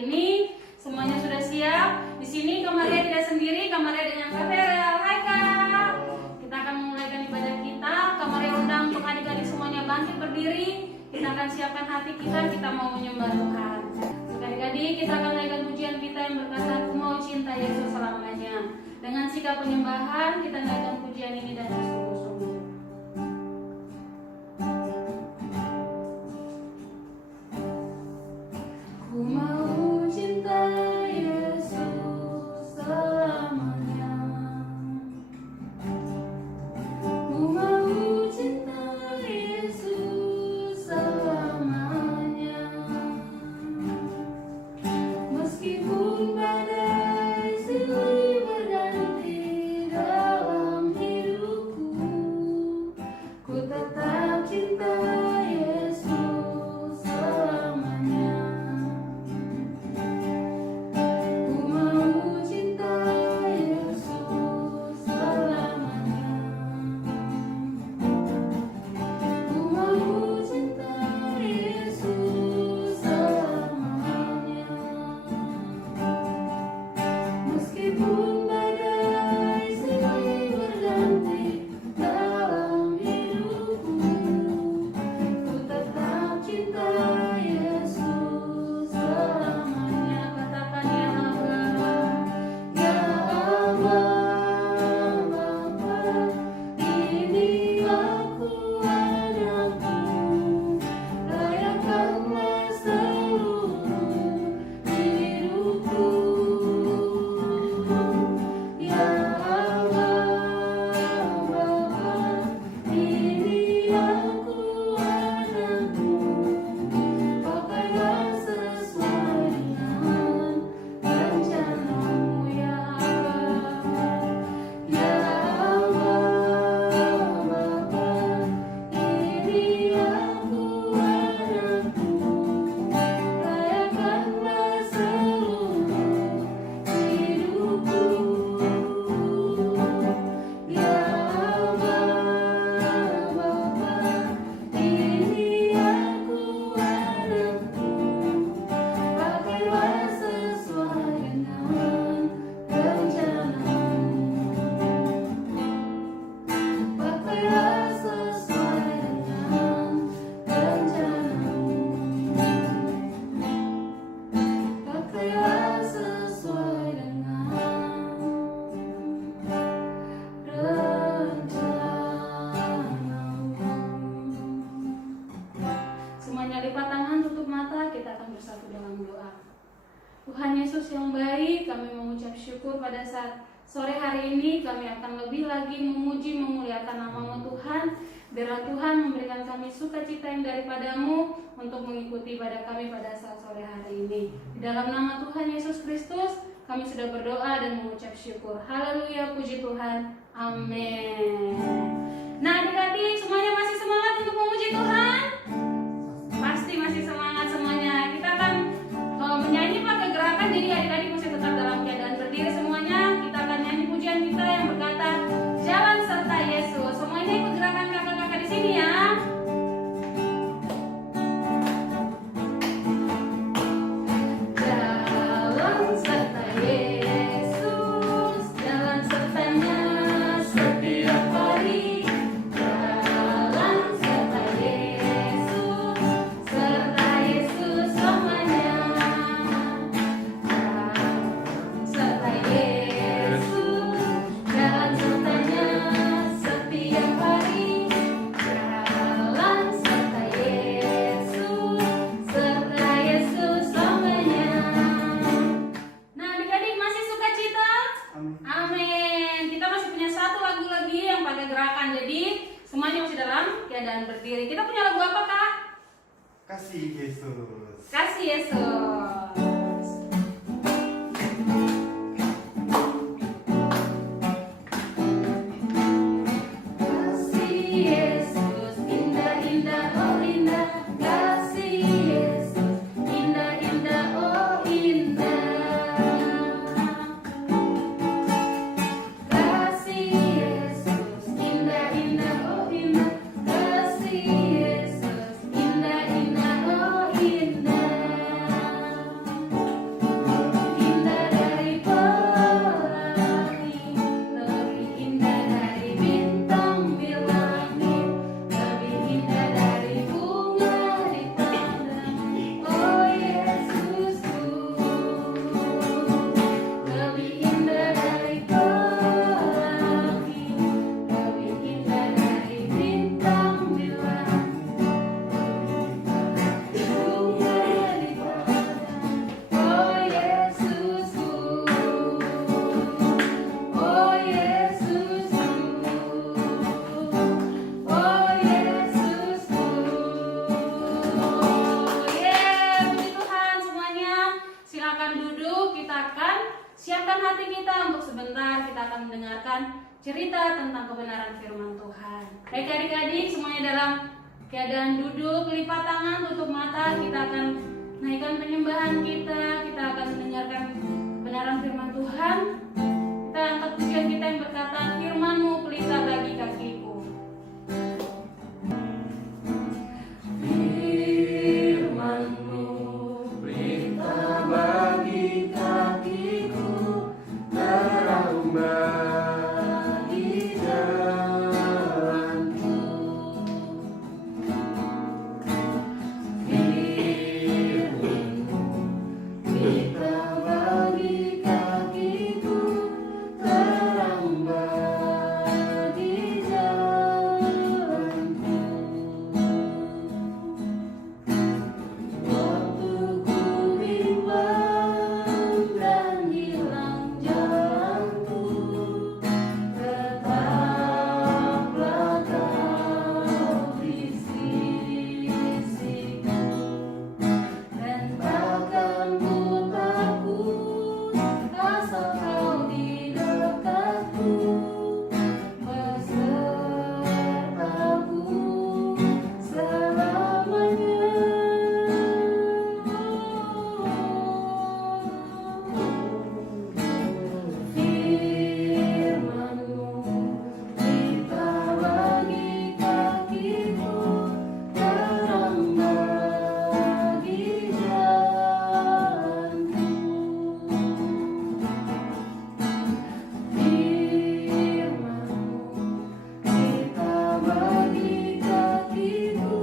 hari ini. Semuanya sudah siap? Di sini Kak Maria tidak sendiri, Kak Maria dengan Kak Vera. Hai Kak. Kita akan memulaikan ibadah kita. Kak Maria undang untuk adik-adik semuanya bangkit berdiri. Kita akan siapkan hati kita mau menyembah Tuhan. Adik-adik, kita akan menaikkan pujian kita yang berkata, Aku mau cinta Yesus selamanya. Dengan sikap penyembahan, kita naikkan pujian ini dan bersungguh-sungguh. Ku mau cinta Yesus selamanya. Ku mau cinta Yesus selamanya. Meskipun badai silih berganti dalam hidupku, ku tetap cinta Yesus selamanya. Ku mau cinta Yesus selamanya. Ku mau cinta Yesus selamanya. Meskipun badai silih berganti dalam hidupku, ku tetap cinta Yesus selamanya. Katakan ya Allah, ya Allah, Bapa, ini aku anakmu, layakkanlah seluruh hidupku. Ya Allah, Bapa, ini aku anakmu, pakailah sesuai dengan rencanamu. Ya Allah, ya Allah, Bapa, ini aku anakmu, layakkanlah seluruh hidupku. Ya Allah, Bapa, ini aku anakmu, pakailah sesuai dengan rencanamu. Pakailah sesuai dengan rencanamu. Pakailah sesuai dengan rencanamu. Semuanya lipat tangan, tutup mata, kita akan bersatu dalam doa. Tuhan Yesus yang baik, kami mengucap syukur pada saat sore hari ini. Kami akan lebih lagi memuji, memuliakan nama-Mu Tuhan. Biarlah Tuhan memberikan kami sukacita yang daripadamu untuk mengikuti ibadah kami pada saat sore hari ini. Di dalam nama Tuhan Yesus Kristus, kami sudah berdoa dan mengucap syukur. Haleluya, puji Tuhan. Amin. Nah adik-adik, semuanya masih semangat untuk memuji Tuhan? Pasti masih semangat semuanya. Kita akan menyanyi pakai gerakan, jadi adik-adik masih tetap dalam keadaan berdiri semuanya. Kita akan nyanyi pujian kita yang berkata, Jalan serta Yesus. Semuanya ikut gerakan kakak-kakak di sini ya. Jalan serta Yesus, jalan sertanya setiap hari. Jalan serta Yesus, serta Yesus selamanya. Jalan serta Yesus, jalan sertanya setiap hari. Jalan serta Yesus, serta Yesus selamanya. Nah adik-adik masih suka cita? Amin. Kita masih punya satu lagu lagi yang pakai gerakan. Jadi semuanya masih dalam keadaan berdiri. Kita punya lagu apa Kak? Kasih Yesus. Kasih Yesus. Kasih Yesus, indah-indah, oh indah. Kasih Yesus, indah-indah, oh indah. Kasih Yesus, indah-indah, oh indah. Kasih Yesus, indah-indah, oh indah. kita akan siapkan hati kita untuk sebentar kita akan mendengarkan cerita tentang kebenaran firman Tuhan. Baik adik-adik, semuanya dalam keadaan duduk, lipat tangan, tutup mata. Kita akan naikkan penyembahan kita akan mendengarkan kebenaran firman Tuhan. Kita angkat pujian kita yang berkata, firman-Mu pelita bagi kakiku. Firman-Mu pelita bagi kakiku, terang bagi jalanku. Firman-Mu pelita bagi kakiku, terang bagi jalanku. Waktu ku bimbang dan hilang jalanku, tetaplah Kau di sisiku, dan takkan ku takut asal Kau di dekatku, besertaku selamanya. Firman-Mu pelita bagi kakiku, terang bagi jalanku. Firman-Mu pelita bagi kakiku,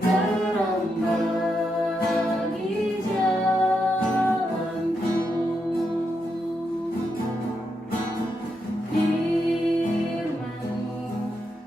terang bagi jalanku. Firman-Mu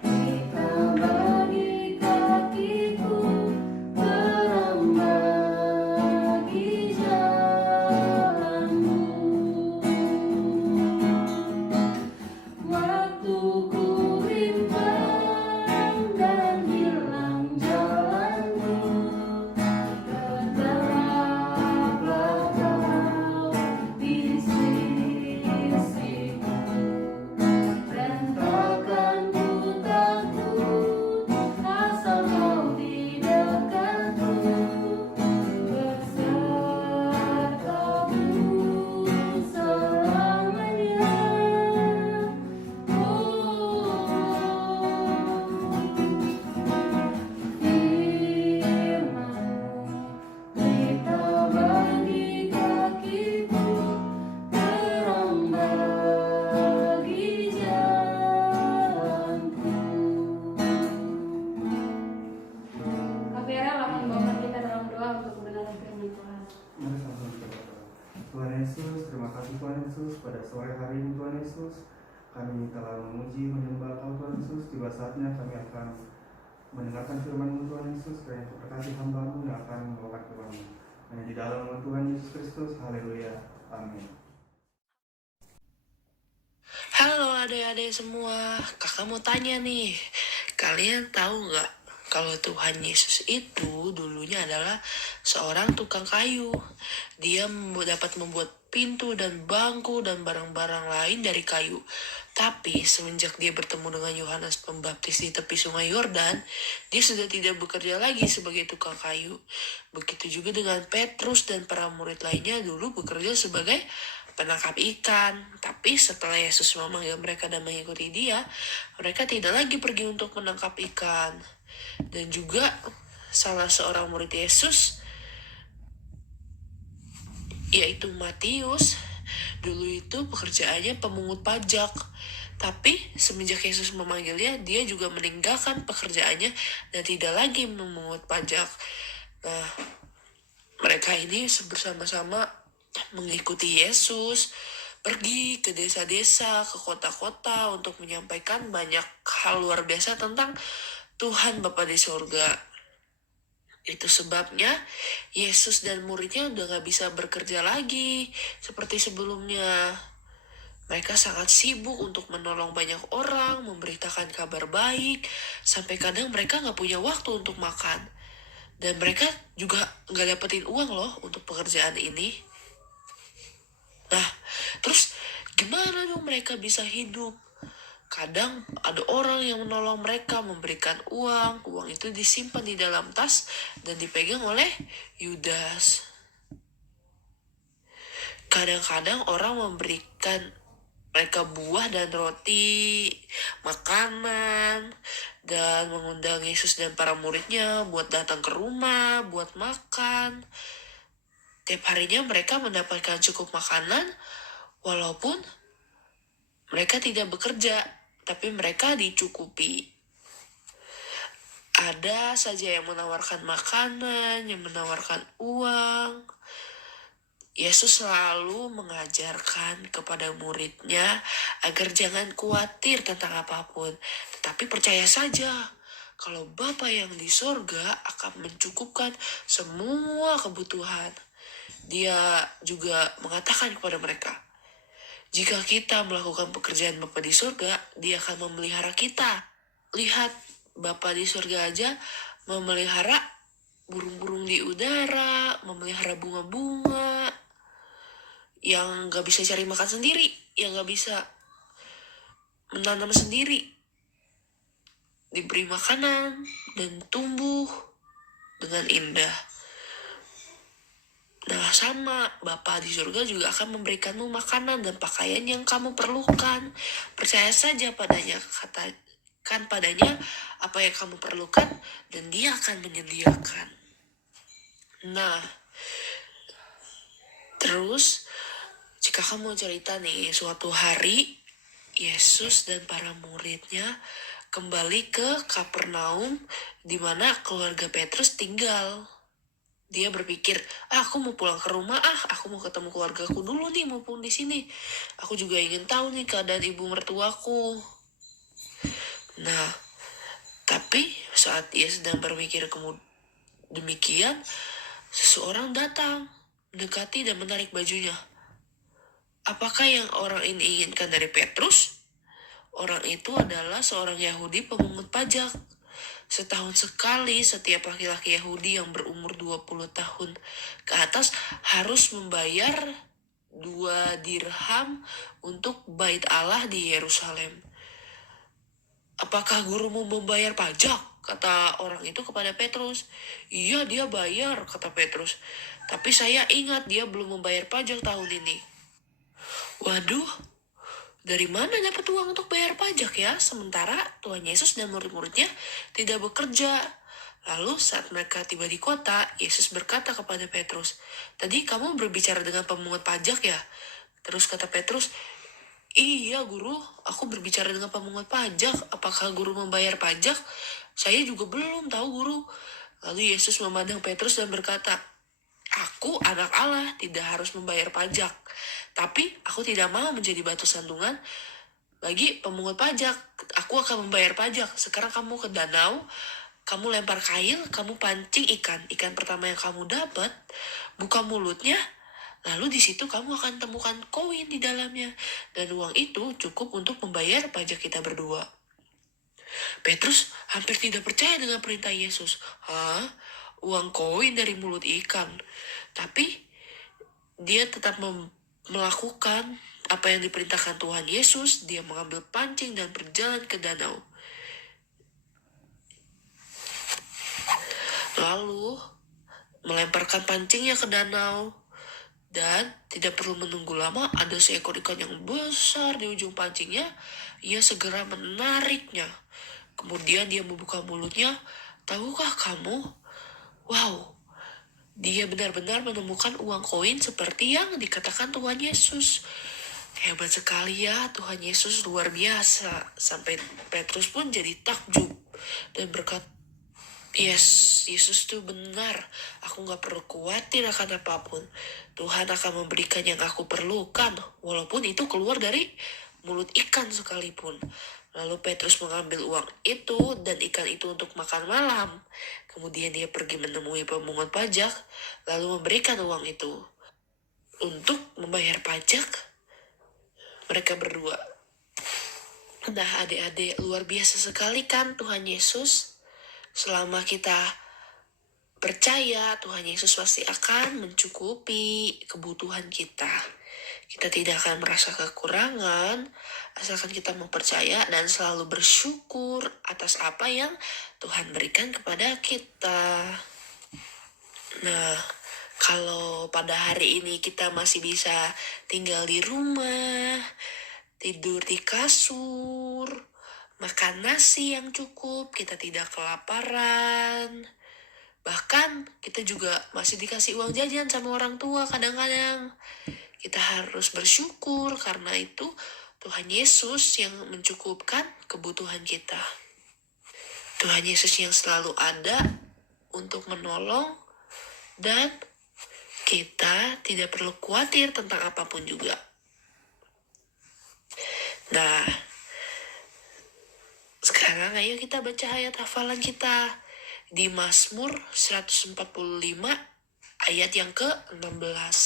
pelita bagi kakiku, terang bagi jalanku. Waktu ku bimbang dan hilang jalanku, tetaplah Kau di sisiku, dan takkan ku takut asal Kau di dekatku, besertaku selamanya. Firman-Mu pelita bagi kakiku, terang bagi jalanku. KPR akan membawa kita dalam doa untuk kebenaran firman Tuhan. Mari sama-sama kita berdoa. Tuhan Yesus, terima kasih Tuhan Yesus pada sore hari ini Tuhan Yesus. Kami telah memuji, menyembah Kau Tuhan Yesus. Tiba saatnya kami akan mendengarkan firman-Mu Tuhan Yesus. Kiranya Kau berkati hamba-Mu yang akan membawakan firman-Mu. Hanya di dalam nama Tuhan Yesus Kristus. Haleluya. Amin. Halo adik-adik semua, kakak mau tanya nih, kalian tahu nggak kalau Tuhan Yesus itu dulunya adalah seorang tukang kayu. Dia dapat membuat pintu dan bangku dan barang-barang lain dari kayu. Tapi semenjak dia bertemu dengan Yohanes Pembaptis di tepi sungai Yordan, dia sudah tidak bekerja lagi sebagai tukang kayu. Begitu juga dengan Petrus dan para murid lainnya dulu bekerja sebagai penangkap ikan. Tapi setelah Yesus memanggil mereka dan mengikuti dia, mereka tidak lagi pergi untuk menangkap ikan. Dan juga salah seorang murid Yesus, yaitu Matius, dulu itu pekerjaannya pemungut pajak. Tapi semenjak Yesus memanggilnya, dia juga meninggalkan pekerjaannya dan tidak lagi memungut pajak. Nah, mereka ini bersama-sama mengikuti Yesus, pergi ke desa-desa, ke kota-kota untuk menyampaikan banyak hal luar biasa tentang Tuhan Bapa di surga. Itu sebabnya Yesus dan muridnya udah gak bisa bekerja lagi seperti sebelumnya. Mereka sangat sibuk untuk menolong banyak orang, memberitakan kabar baik, sampai kadang mereka gak punya waktu untuk makan. Dan mereka juga gak dapetin uang loh untuk pekerjaan ini. mereka bisa hidup. Kadang ada orang yang menolong mereka, memberikan uang. Uang itu disimpan di dalam tas dan dipegang oleh Yudas. Kadang-kadang orang memberikan mereka buah dan roti, makanan, dan mengundang Yesus dan para muridnya buat datang ke rumah, buat makan. Tiap harinya mereka mendapatkan cukup makanan, walaupun mereka tidak bekerja, tapi mereka dicukupi. Ada saja yang menawarkan makanan, yang menawarkan uang. Yesus selalu mengajarkan kepada muridnya agar jangan khawatir tentang apapun, tetapi percaya saja kalau Bapa yang di sorga akan mencukupkan semua kebutuhan. Dia juga mengatakan kepada mereka, jika kita melakukan pekerjaan Bapa di sorga, Dia akan memelihara kita. Lihat, Bapa di sorga aja memelihara burung-burung di udara, memelihara bunga-bunga, yang gak bisa cari makan sendiri, yang gak bisa menanam sendiri, diberi makanan dan tumbuh dengan indah. Nah, sama Bapa di surga juga akan memberikanmu makanan dan pakaian yang kamu perlukan. Percaya saja padanya, katakan padanya apa yang kamu perlukan dan Dia akan menyediakan. Nah, terus jika kamu cerita nih, suatu hari Yesus dan para muridnya kembali ke Kapernaum, di mana keluarga Petrus tinggal. Dia berpikir, aku mau pulang ke rumah, aku mau ketemu keluargaku dulu nih, mumpung di sini. Aku juga ingin tahu nih keadaan ibu mertuaku. Nah, tapi saat dia sedang berpikir demikian, seseorang datang, mendekati dan menarik bajunya. Apakah yang orang ini inginkan dari Petrus? Orang itu adalah seorang Yahudi pemungut pajak. Setahun sekali setiap laki-laki Yahudi yang berumur 20 tahun ke atas harus membayar 2 dirham untuk bait Allah di Yerusalem. Apakah gurumu membayar pajak? Kata orang itu kepada Petrus. Iya, dia bayar, kata Petrus. Tapi saya ingat dia belum membayar pajak tahun ini. Waduh, dari mana dapat uang untuk bayar pajak ya? Sementara Tuhan Yesus dan murid-muridnya tidak bekerja. Lalu saat mereka tiba di kota, Yesus berkata kepada Petrus, tadi kamu berbicara dengan pemungut pajak ya? Terus kata Petrus, iya guru, aku berbicara dengan pemungut pajak. Apakah guru membayar pajak? Saya juga belum tahu guru. Lalu Yesus memandang Petrus dan berkata, aku anak Allah, tidak harus membayar pajak. Tapi aku tidak mau menjadi batu sandungan bagi pemungut pajak. Aku akan membayar pajak. Sekarang kamu ke danau, kamu lempar kail, kamu pancing ikan. Ikan pertama yang kamu dapat, buka mulutnya, lalu di situ kamu akan temukan koin di dalamnya. Dan uang itu cukup untuk membayar pajak kita berdua. Petrus hampir tidak percaya dengan perintah Yesus. Uang koin dari mulut ikan. Tapi dia tetap melakukan apa yang diperintahkan Tuhan Yesus. Dia mengambil pancing dan berjalan ke danau. Lalu melemparkan pancingnya ke danau. Dan tidak perlu menunggu lama, ada seekor ikan yang besar di ujung pancingnya. Ia segera menariknya. Kemudian dia membuka mulutnya. Tahukah kamu? Wow, dia benar-benar menemukan uang koin seperti yang dikatakan Tuhan Yesus. Hebat sekali ya, Tuhan Yesus luar biasa. Sampai Petrus pun jadi takjub dan berkata, yes, Yesus tuh benar. Aku gak perlu khawatir akan apapun. Tuhan akan memberikan yang aku perlukan, walaupun itu keluar dari mulut ikan sekalipun. Lalu Petrus mengambil uang itu dan ikan itu untuk makan malam. Kemudian dia pergi menemui pemungut pajak, lalu memberikan uang itu untuk membayar pajak mereka berdua. Nah, adik-adik, luar biasa sekali kan Tuhan Yesus. Selama kita percaya, Tuhan Yesus pasti akan mencukupi kebutuhan kita. Kita tidak akan merasa kekurangan, asalkan kita mau percaya dan selalu bersyukur atas apa yang Tuhan berikan kepada kita. Nah, kalau pada hari ini kita masih bisa tinggal di rumah, tidur di kasur, makan nasi yang cukup, kita tidak kelaparan. Bahkan kita juga masih dikasih uang jajan sama orang tua kadang-kadang. Kita harus bersyukur karena itu Tuhan Yesus yang mencukupkan kebutuhan kita. Tuhan Yesus yang selalu ada untuk menolong dan kita tidak perlu khawatir tentang apapun juga. Nah, sekarang ayo kita baca ayat hafalan kita di Mazmur 145 ayat yang ke-16.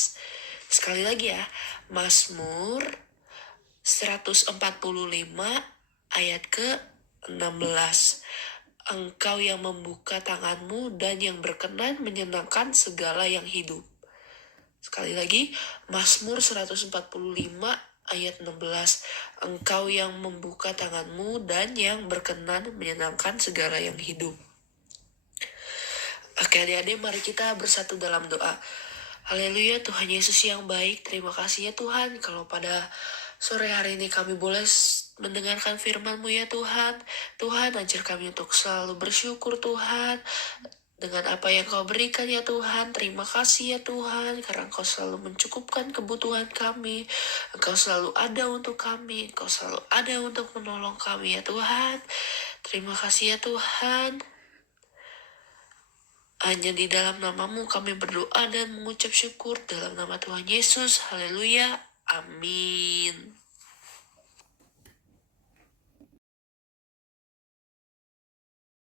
Sekali lagi ya, Mazmur 145 ayat ke-16. Engkau yang membuka tanganmu dan yang berkenan menyenangkan segala yang hidup. Sekali lagi, Mazmur 145 ayat 16. Engkau yang membuka tanganmu dan yang berkenan menyenangkan segala yang hidup. Oke adik-adik, mari kita bersatu dalam doa. Haleluya, Tuhan Yesus yang baik, terima kasih ya Tuhan kalau pada sore hari ini kami boleh mendengarkan firman-Mu ya Tuhan. Tuhan, ajar kami untuk selalu bersyukur Tuhan dengan apa yang Kau berikan ya Tuhan. Terima kasih ya Tuhan karena Engkau selalu mencukupkan kebutuhan kami. Engkau selalu ada untuk kami, Engkau selalu ada untuk menolong kami ya Tuhan. Terima kasih ya Tuhan. Hanya di dalam nama-Mu kami berdoa dan mengucap syukur dalam nama Tuhan Yesus. Haleluya. Amin.